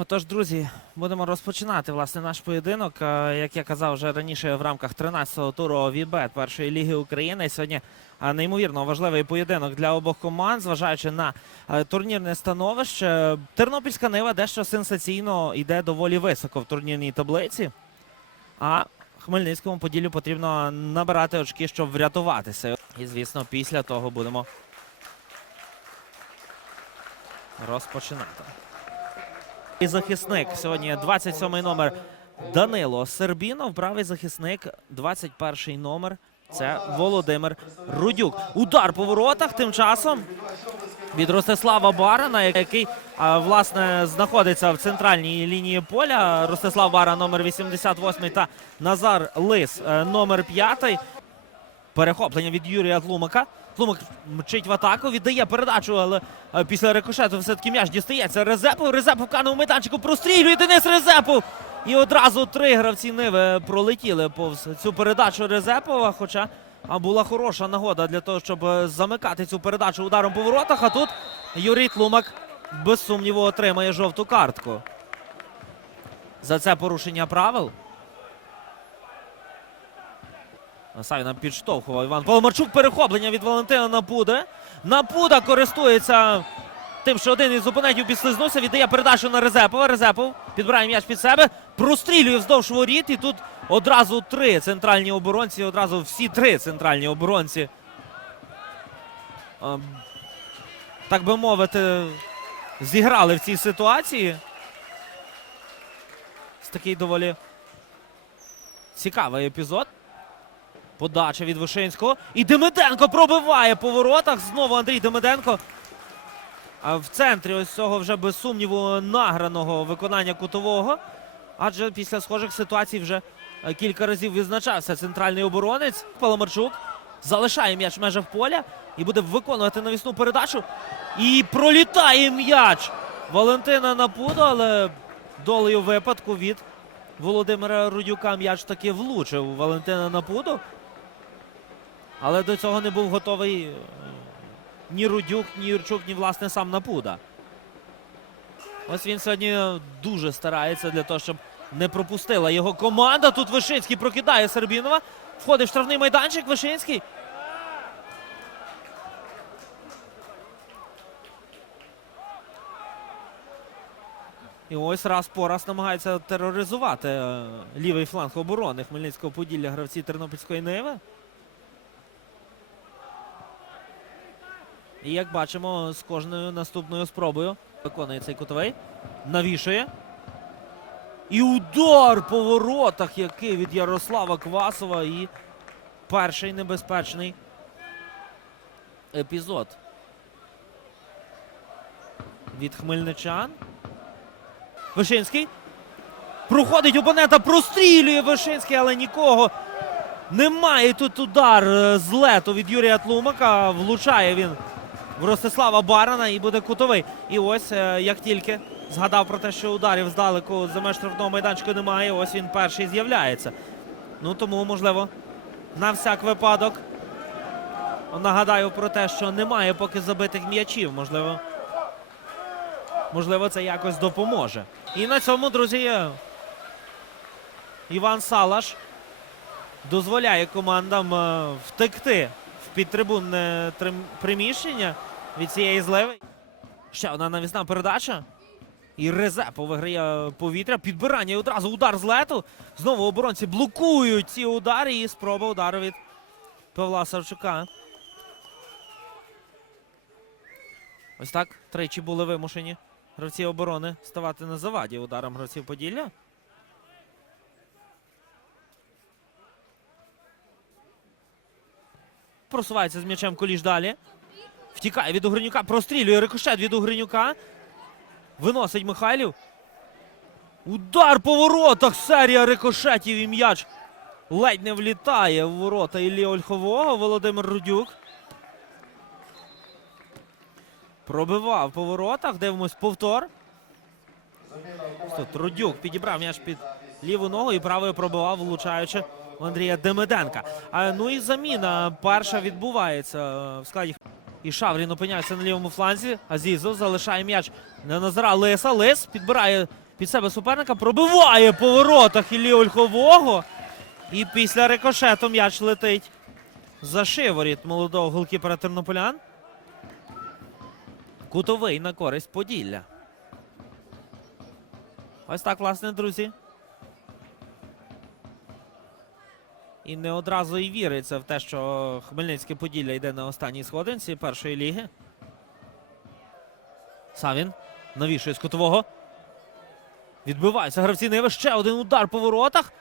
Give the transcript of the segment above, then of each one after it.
Отож, друзі, будемо розпочинати власне наш поєдинок. Е, Як я казав вже раніше в рамках 13-го туру Вібет першої ліги України. Сьогодні е, неймовірно важливий поєдинок для обох команд, зважаючи на е, турнірне становище. Тернопільська Нива дещо сенсаційно йде доволі високо в турнірній таблиці. А Хмельницькому Поділлю потрібно набирати очки, щоб врятуватися. І, звісно, після того будемо розпочинати. І захисник сьогодні 27-й номер Данило Сербінов. Правий захисник 21-й номер. Це Володимир Рудюк. Удар по воротах тим часом від Ростислава Барана, який власне знаходиться в центральній лінії поля. Ростислав Баран номер 88 та Назар Лис е, номер 5. Перехоплення від Юрія Тлумака. Тлумак мчить в атаку, віддає передачу, але е, після рикошету все-таки м'яч дістається Резепов. Резепов в каному майданчику прострілює Денис Резепов. І одразу три гравці Ниви пролетіли повз цю передачу Резепова. Хоча була хороша нагода для того, щоб е, замикати цю передачу ударом по воротах. А тут Юрій Тлумак без сумніву отримає жовту картку. За це порушення правил. Савіна підштовхував Іван Паламарчук. Перехоплення від Валентина Напуди. Напуда користується тим, що один із опонентів підслизнувся. Віддає передачу на Резепова. Резепов підбирає м'яч під себе. Прострілює вздовж воріт. І тут одразу три центральні оборонці. Одразу всі три центральні оборонці. ем, Так би мовити, зіграли в цій ситуації. Ось такий доволі цікавий епізод. Подача від Вишинського. І Демиденко пробиває по воротах. Знову Андрій Демиденко. А в центрі ось цього вже без сумніву награного виконання кутового. Адже після схожих ситуацій вже е, кілька разів відзначався центральний оборонець. Паламарчук залишає м'яч в межах поля і буде виконувати навісну передачу. І пролітає м'яч Валентина Напуду, але долею випадку від Володимира Рудюка м'яч таки влучив Валентина Напуду. Але до цього не був готовий е, ні Рудюк, ні Юрчук, ні власне сам Напуда. Ось він сьогодні дуже старається для того, щоб не пропустила його команда. Тут Вишинський прокидає Сербінова. Входить в штрафний майданчик. Вишинський. І ось раз по раз намагається тероризувати е, лівий фланг оборони Хмельницького Поділля гравці Тернопільської Ниви. І як бачимо, з кожною наступною спробою виконує цей кутовий. Навішує. І удар по воротах, який від Ярослава Квасова. І перший небезпечний епізод. Від хмельничан. Вишинський. Проходить опонента, прострілює Вишинський, але нікого немає. Тут удар е, з лету від Юрія Тлумака. Влучає він в Ростислава Барана і буде кутовий. І ось е, як тільки згадав про те, що ударів здалеку за меж штрафного майданчика немає, ось він перший з'являється. Ну тому, можливо, на всяк випадок нагадаю про те, що немає поки забитих м'ячів. Можливо, можливо, це якось допоможе. І на цьому, друзі, е, Іван Салаш дозволяє командам е, втекти в підтрибунне приміщення від цієї зливи. Ще одна навісна передача. І Резепо виграє повітря. Підбирання і одразу удар з лету. Знову оборонці блокують ці удари. І спроба удару від Павла Савчука. Ось так тричі були вимушені гравці оборони ставати на заваді ударом гравців Поділля. Просувається з м'ячем Коліш далі. Втікає від Угринюка, прострілює рикошет від Угринюка. Виносить Михайлів. Удар по воротах. Серія рикошетів і м'яч ледь не влітає в ворота Іллі Ольхового. Володимир Рудюк. Пробивав по воротах. Дивимось повтор. Тут Рудюк підібрав м'яч під ліву ногу і правою пробивав, влучаючи Андрія Демиденка. Ну і заміна перша відбувається е, в складі. І Шаврін опиняється на лівому фланзі. Азізов залишає м'яч на Назара Лиса. Лис підбирає під себе суперника, пробиває по воротах Іллі Ольхового. І після рикошету м'яч летить за шиворіт молодого голкіпера тернополян. Кутовий на користь Поділля. Ось так, власне, друзі. І не одразу і віриться в те, що Хмельницьке Поділля йде на останній сходинці першої ліги. Савін навішує з кутового. Відбиваються гравці Ниви. Ще один удар по воротах.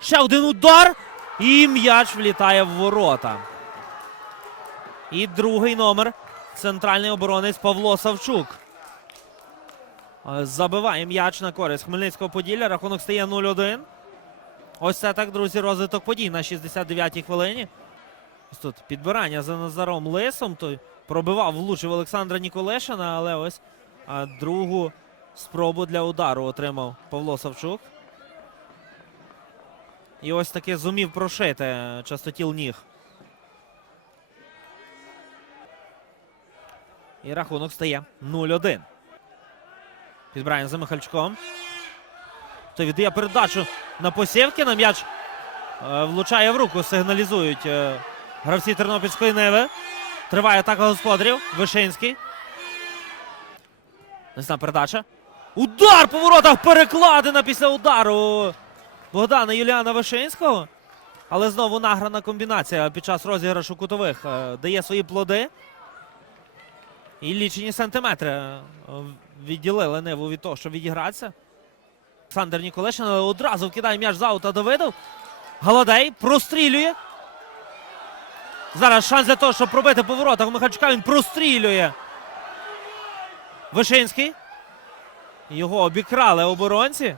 Ще один удар. І м'яч влітає в ворота. І другий номер. Центральний оборонець Павло Савчук. Забиває м'яч на користь Хмельницького Поділля. Рахунок стає 0-1. Ось це так, друзі, розвиток подій на 69-й хвилині. Ось тут підбирання за Назаром Лисом. Той пробивав, влучив Олександра Ніколешина, але ось а, другу спробу для удару отримав Павло Савчук. І ось таки зумів прошити частотіл ніг. І рахунок стає 0-1. Підбирання за Михальчуком. Той віддає передачу на посівки. На м'яч е, влучає в руку. Сигналізують е, гравці Тернопільської Неви. Триває атака господарів. Вишинський. Несна передача. Удар по воротах перекладена після удару Богдана Юліана Вишинського. Але знову награна комбінація під час розіграшу кутових е, дає свої плоди. І лічені сантиметри відділили Неву від того, щоб відігратися. Олександр Ніколешин одразу вкидає м'яч з аута Давидов. Галадей прострілює. Зараз шанс для того, щоб пробити по воротах Михальчука. Він прострілює. Вишинський. Його обікрали оборонці.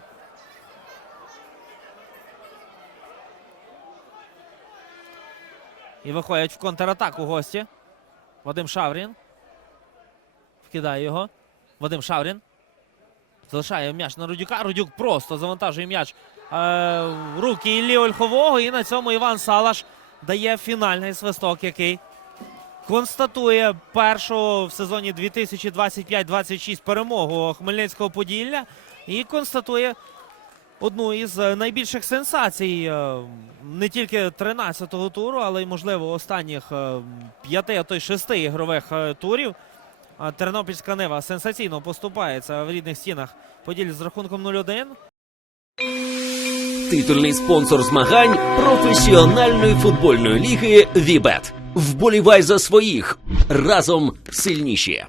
І виходять в контратаку гості. Вадим Шаврін. Вкидає його. Вадим Шаврін. Залишає м'яч на Рудюка. Рудюк просто завантажує м'яч е, в руки Іллі Ольхового. І на цьому Іван Салаш дає фінальний свисток, який констатує першу в сезоні 2025-26 перемогу Хмельницького Поділля. І констатує одну із найбільших сенсацій е, не тільки 13-го туру, але й, можливо, останніх е, п'яти, а то й шести ігрових е, турів. Тернопільська Нива сенсаційно поступається в рідних стінах Поділь з рахунком 0-1. Титульний спонсор змагань професіональної футбольної ліги Вібет. Вболівай за своїх разом сильніші.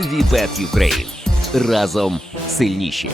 Вібет Юкрейн разом сильніші.